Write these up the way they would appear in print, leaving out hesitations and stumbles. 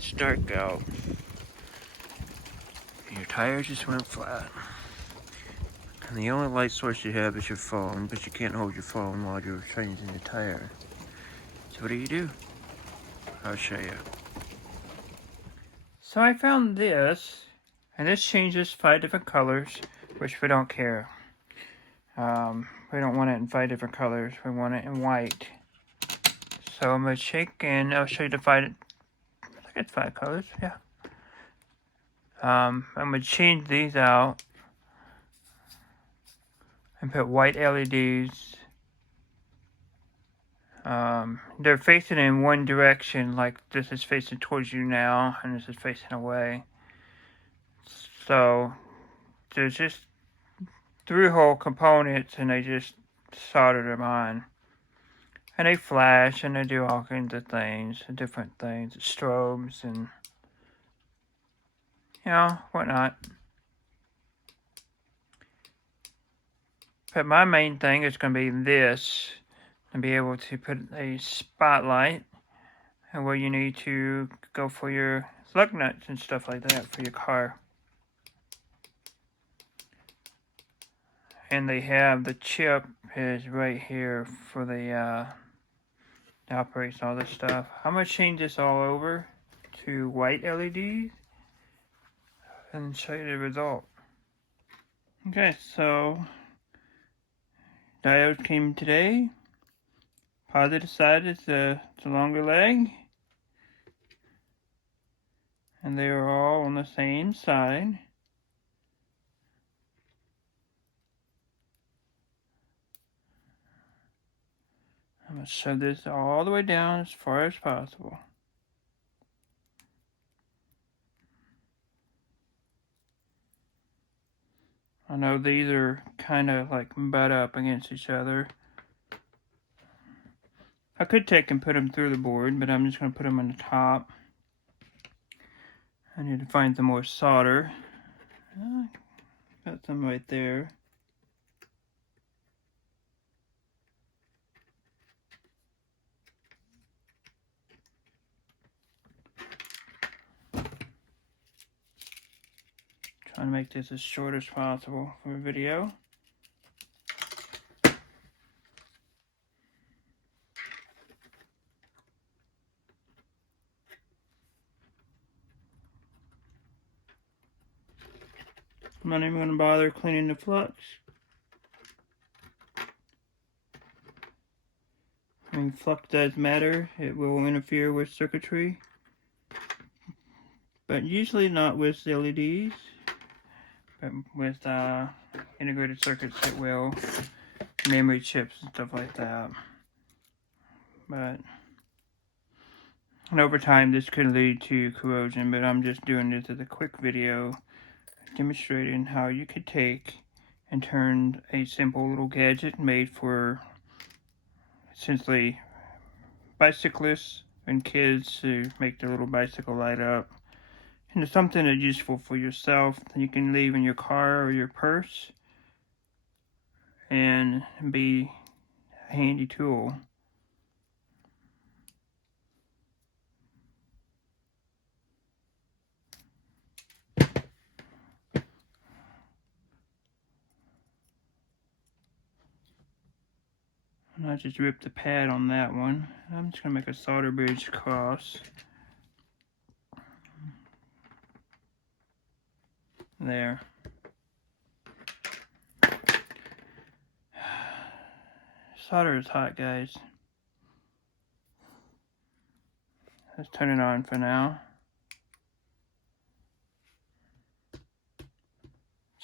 It's dark out. Your tire just went flat. And the only light source you have is your phone, but you can't hold your phone while you're changing the tire. So what do? I'll show you. So I found this, and this changes 5 different colors, which we don't care. We don't want it in 5 different colors. We want it in white. So I'm going to shake and I'll show you the 5, I think it's 5 colors, yeah. I'm going to change these out and put white LEDs. They're facing in one direction, like this is facing towards you now, and this is facing away. So there's just 3-hole components, and they just solder them on. And they flash, and they do all kinds of things, different things, strobes, and you know, whatnot. But my main thing is going to be this, and be able to put a spotlight and where you need to go for your lug nuts and stuff like that for your car. And they have the chip is right here for the operates all this stuff. I'm going to change this all over to white LEDs and show you the result. Okay, so diode came today. Positive side is the longer leg. And they are all on the same side. I'm going to shove this all the way down as far as possible. I know these are kind of like butt up against each other. I could take and put them through the board, but I'm just going to put them on the top. I need to find some more solder. Got some right there. Trying to make this as short as possible for a video. I'm not even going to bother cleaning the flux. I mean, flux does matter. It will interfere with circuitry. But usually not with LEDs. But with integrated circuits it will. Memory chips and stuff like that. And over time this could lead to corrosion, but I'm just doing this as a quick video demonstrating how you could take and turn a simple little gadget made for essentially bicyclists and kids to make their little bicycle light up into something that's useful for yourself that you can leave in your car or your purse and be a handy tool. And I just ripped the pad on that one. I'm just going to make a solder bridge across. There. Solder is hot, guys. Let's turn it on for now.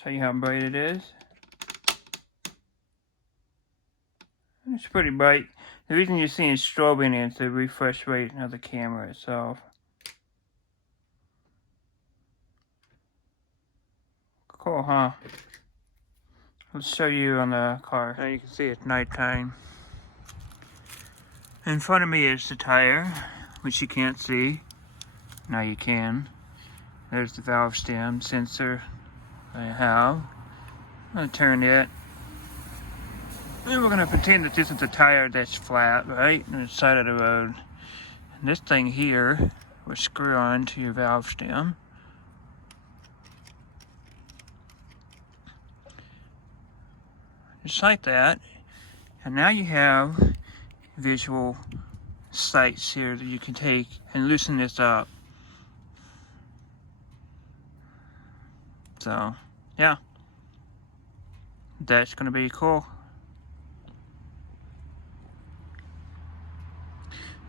Show you how bright it is. It's pretty bright. The reason you're seeing strobing is the refresh rate of the camera itself. Cool, huh? Let's show you on the car. Now you can see it's nighttime. In front of me is the tire, which you can't see. Now you can. There's the valve stem sensor I have. I'm going to turn it. And we're going to pretend that this is a tire that's flat, right? On the side of the road. And this thing here will screw on to your valve stem. Just like that. And now you have visual sights here that you can take and loosen this up. So, yeah. That's going to be cool.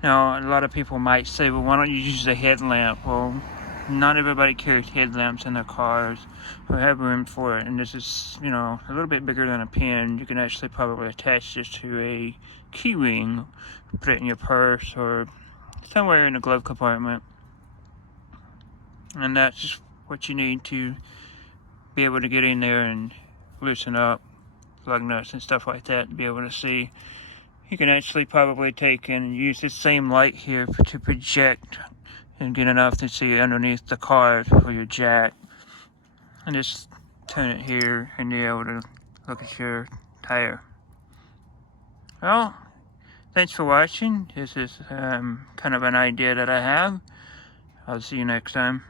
Now, a lot of people might say, well, why don't you use a headlamp? Well, not everybody carries headlamps in their cars or have room for it. And this is, you know, a little bit bigger than a pen. You can actually probably attach this to a key ring, put it in your purse or somewhere in the glove compartment. And that's just what you need to be able to get in there and loosen up lug nuts and stuff like that to be able to see. You can actually probably take and use this same light here to project and get enough to see underneath the car for your jack. And just turn it here and you're able to look at your tire. Well, thanks for watching. This is kind of an idea that I have. I'll see you next time.